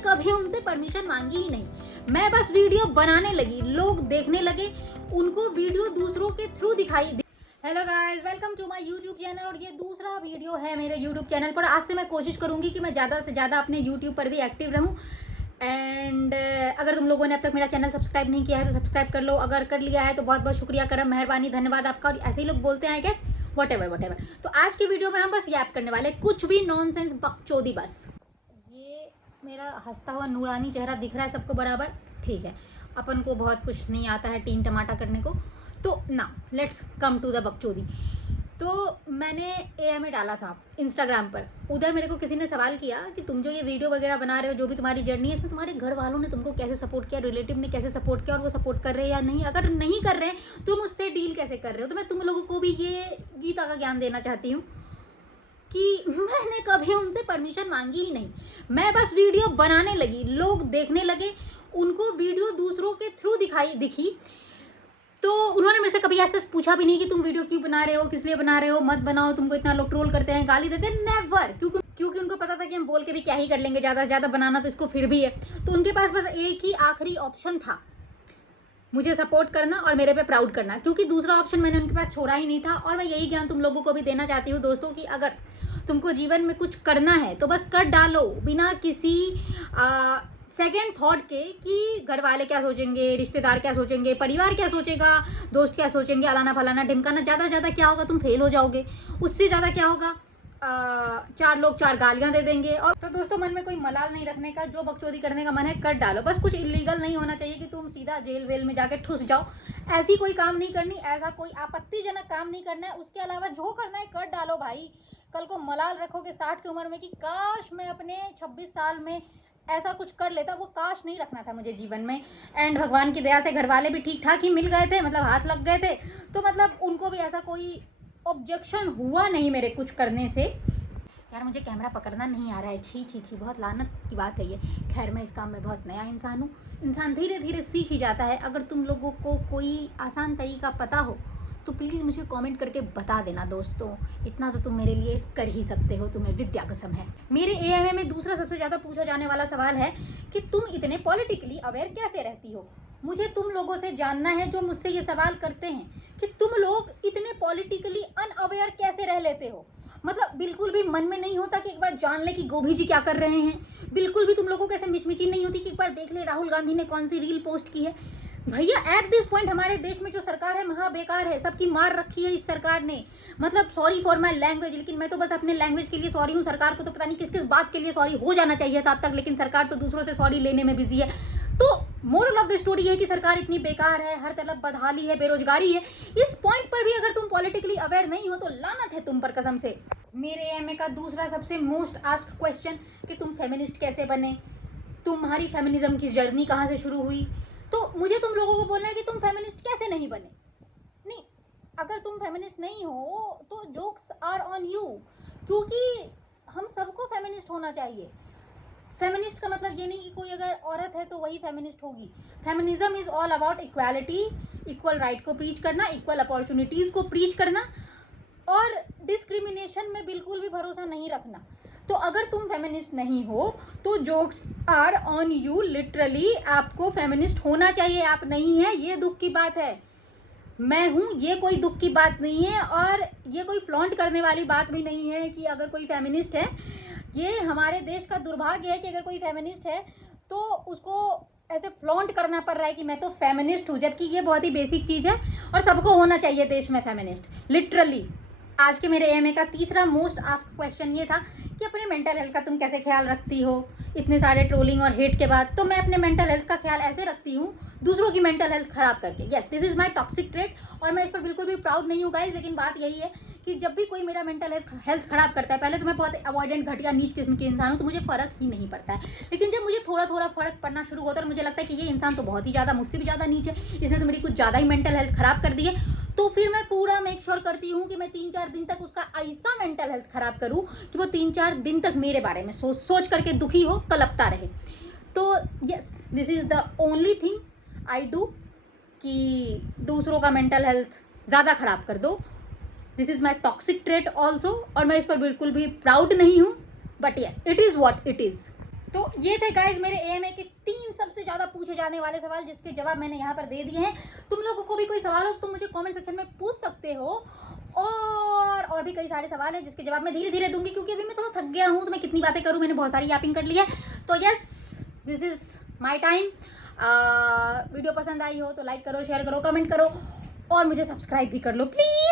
कभी उनसे परमिशन मांगी ही नहीं। मैं बस वीडियो बनाने लगी, लोग देखने लगे, उनको वीडियो दूसरों के थ्रू दिखाई। Hello guys, welcome to my YouTube channel. और ये दूसरा वीडियो है मेरे यूट्यूब चैनल पर। आज से मैं कोशिश करूंगी कि मैं ज़्यादा से ज़्यादा अपने यूट्यूब पर भी एक्टिव रहूं। एंड अगर तुम लोगों ने अब तक मेरा चैनल सब्सक्राइब नहीं किया है तो सब्सक्राइब कर लो, अगर कर लिया है तो बहुत बहुत शुक्रिया, करम, मेहरबानी, धन्यवाद आपका। और ऐसे ही लोग बोलते हैं आई गेस, वट एवर। तो आज की वीडियो में हम बस याद करने वाले, कुछ भी नॉनसेंस, बकचोदी बस। ये मेरा हंसता हुआ नूरानी चेहरा दिख रहा है सबको बराबर? ठीक है, अपन को बहुत कुछ नहीं आता है टीम टमाटा करने को। तो ना लेट्स कम टू द बकचोदी। तो मैंने एआई डाला था इंस्टाग्राम पर। उधर मेरे को किसी ने सवाल किया कि तुम जो ये वीडियो वगैरह बना रहे हो, जो भी तुम्हारी जर्नी है, इसमें तुम्हारे घर वालों ने तुमको कैसे सपोर्ट किया, रिलेटिव ने कैसे सपोर्ट किया, और वो सपोर्ट कर रहे हैं या नहीं। अगर नहीं कर रहे हैं तो तुम उससे डील कैसे कर रहे हो। तो मैं तुम लोगों को भी ये गीता का ज्ञान देना चाहती हूँ कि मैंने कभी उनसे परमिशन मांगी ही नहीं। मैं बस वीडियो बनाने लगी, लोग देखने लगे, उनको वीडियो दूसरों के थ्रू दिखी। तो उन्होंने मेरे से कभी ऐसे पूछा भी नहीं कि तुम वीडियो क्यों बना रहे हो, किस लिए बना रहे हो, मत बनाओ, तुमको इतना लोग ट्रोल करते हैं, गाली देते हैं। नेवर। क्योंकि उनको पता था कि हम बोल के भी क्या ही कर लेंगे, ज़्यादा से ज़्यादा बनाना तो इसको फिर भी है। तो उनके पास बस एक ही आखिरी ऑप्शन था, मुझे सपोर्ट करना और मेरे पे प्राउड करना। क्योंकि दूसरा ऑप्शन मैंने उनके पास छोड़ा ही नहीं था। और मैं यही ज्ञान तुम लोगों को भी देना चाहती हूँ दोस्तों, कि अगर तुमको जीवन में कुछ करना है तो बस कर डालो, बिना किसी सेकेंड थॉट के कि घर वाले क्या सोचेंगे, रिश्तेदार क्या सोचेंगे, परिवार क्या सोचेगा, दोस्त क्या सोचेंगे, अलाना फलाना ढिमकाना। ज़्यादा से ज़्यादा क्या होगा, तुम फेल हो जाओगे। उससे ज़्यादा क्या होगा, चार लोग चार गालियां दे देंगे। और तो दोस्तों, मन में कोई मलाल नहीं रखने का, जो बकचोदी करने का मन है कर डालो। बस कुछ इलीगल नहीं होना चाहिए कि तुम सीधा जेल वेल में जाके ठुस जाओ। ऐसी कोई काम नहीं करनी, ऐसा कोई आपत्तिजनक काम नहीं करना है। उसके अलावा जो करना है कर डालो भाई। कल को मलाल रखोगे 60 की उम्र में कि काश मैं अपने 26 साल में ऐसा कुछ कर लेता। वो काश नहीं रखना था मुझे जीवन में। एंड भगवान की दया से घर वाले भी ठीक ठाक ही मिल गए थे, मतलब हाथ लग गए थे। तो मतलब उनको भी ऐसा कोई ऑब्जेक्शन हुआ नहीं मेरे कुछ करने से। यार मुझे कैमरा पकड़ना नहीं आ रहा है, छी छी छी, बहुत लानत की बात है ये। खैर, मैं इस काम में बहुत नया इंसान हूँ। इंसान धीरे धीरे सीख ही जाता है। अगर तुम लोगों को कोई आसान तरीका पता हो तो प्लीज़ मुझे कमेंट करके बता देना दोस्तों। इतना तो तुम मेरे लिए कर ही सकते हो, तुम्हें विद्या कसम है। मेरे एएमए में दूसरा सबसे ज़्यादा पूछा जाने वाला सवाल है कि तुम इतने पॉलिटिकली अवेयर कैसे रहती हो। मुझे तुम लोगों से जानना है जो मुझसे ये सवाल करते हैं कि तुम लोग इतने पॉलिटिकली अनअवेयर कैसे रह लेते हो। मतलब बिल्कुल भी मन में नहीं होता कि एक बार जान ले कि गोभी जी क्या कर रहे हैं। बिल्कुल भी तुम लोगों को ऐसे मिचमिची नहीं होती कि एक बार देख ले राहुल गांधी ने कौन सी रील पोस्ट की है। भैया एट दिस पॉइंट हमारे देश में जो सरकार है महा बेकार है, सबकी मार रखी है इस सरकार ने। मतलब सॉरी फॉर माई लैंग्वेज, लेकिन मैं तो बस अपने लैंग्वेज के लिए सॉरी हूँ। सरकार को तो पता नहीं किस किस बात के लिए सॉरी हो जाना चाहिए था अब तक, लेकिन सरकार तो दूसरों से सॉरी लेने में बिजी है। तो मोरल ऑफ द स्टोरी है कि सरकार इतनी बेकार है, हर तरफ बदहाली है, बेरोजगारी है। इस पॉइंट पर भी अगर तुम पॉलिटिकली अवेयर नहीं हो तो लानत है तुम पर कसम से। मेरे एमए का दूसरा सबसे मोस्ट आस्क्ड क्वेश्चन कि तुम फेमिनिस्ट कैसे बने, तुम्हारी फेमिनिज्म की जर्नी कहाँ से शुरू हुई। तो मुझे तुम लोगों को बोलना है कि तुम फेमिनिस्ट कैसे नहीं बने। नहीं, अगर तुम फेमिनिस्ट नहीं हो तो जोक्स आर ऑन यू, क्योंकि हम सबको फेमिनिस्ट होना चाहिए। फेमिनिस्ट का मतलब ये नहीं कि कोई अगर औरत है तो वही फेमिनिस्ट होगी। Feminism is all about equality, equal right को प्रीच करना, इक्वल अपॉर्चुनिटीज़ को प्रीच करना, और डिस्क्रिमिनेशन में बिल्कुल भी भरोसा नहीं रखना। तो अगर तुम फेमिनिस्ट नहीं हो तो jokes are on you. Literally आपको फेमिनिस्ट होना चाहिए, आप नहीं है ये दुख की बात है। मैं हूँ ये कोई दुख की बात नहीं है, और ये कोई फ्लॉन्ट करने वाली बात भी नहीं है कि अगर कोई फेमिनिस्ट है। ये हमारे देश का दुर्भाग्य है कि अगर कोई फेमिनिस्ट है तो उसको ऐसे फ्लॉन्ट करना पड़ रहा है कि मैं तो फेमिनिस्ट हूँ, जबकि ये बहुत ही बेसिक चीज़ है और सबको होना चाहिए देश में फेमिनिस्ट, लिटरली। आज के मेरे एमए का तीसरा मोस्ट आस्क्ड क्वेश्चन ये था कि अपने मेंटल हेल्थ का तुम कैसे ख्याल रखती हो इतने सारे ट्रोलिंग और हेट के बाद। तो मैं अपने मेंटल हेल्थ का ख्याल ऐसे रखती हूँ, दूसरों की मेंटल हेल्थ खराब करके। Yes, this is my toxic trait, और मैं इस पर बिल्कुल भी प्राउड नहीं हूँ गाइस। लेकिन बात यही है कि जब भी कोई मेरा मेंटल हेल्थ खराब करता है, पहले तो मैं बहुत अवॉइडेंट, घटिया, नीच किस्म के इंसान हूँ, तो मुझे फ़र्क ही नहीं पड़ता है। लेकिन जब मुझे थोड़ा थोड़ा फ़र्क पड़ना शुरू होता है और मुझे लगता है कि ये इंसान तो बहुत ही ज़्यादा, मुझसे भी ज़्यादा नीच है, इसने तो मेरी कुछ ज़्यादा ही मेंटल हेल्थ खराब कर दी है, तो फिर मैं पूरा मेक श्योर करती हूँ कि मैं 3-4 दिन तक उसका ऐसा मेंटल हेल्थ खराब करूँ कि वो 3-4 दिन तक मेरे बारे में सोच करके दुखी हो, कलपता रहे। तो yes, this is the only thing I do, कि दूसरों का मेंटल हेल्थ ज़्यादा खराब कर दो। This is my toxic trait also, और मैं इस पर बिल्कुल भी प्राउड नहीं हूँ, but yes, it is what it is. तो ये थे गाइज मेरे AMA के 3 सबसे ज़्यादा पूछे जाने वाले सवाल, जिसके जवाब मैंने यहाँ पर दे दिए हैं। तुम लोगों को भी कोई सवाल हो तो मुझे कमेंट सेक्शन में पूछ सकते हो, और भी कई सारे सवाल हैं जिसके जवाब मैं धीरे धीरे दूंगी, क्योंकि अभी मैं थोड़ा थक गया हूँ। तो मैं कितनी बातें करूँ, मैंने बहुत सारी यापिंग कर ली है। तो yes, this is my time. Video पसंद आई हो तो लाइक करो, शेयर करो, कमेंट करो और मुझे सब्सक्राइब भी कर लो प्लीज़।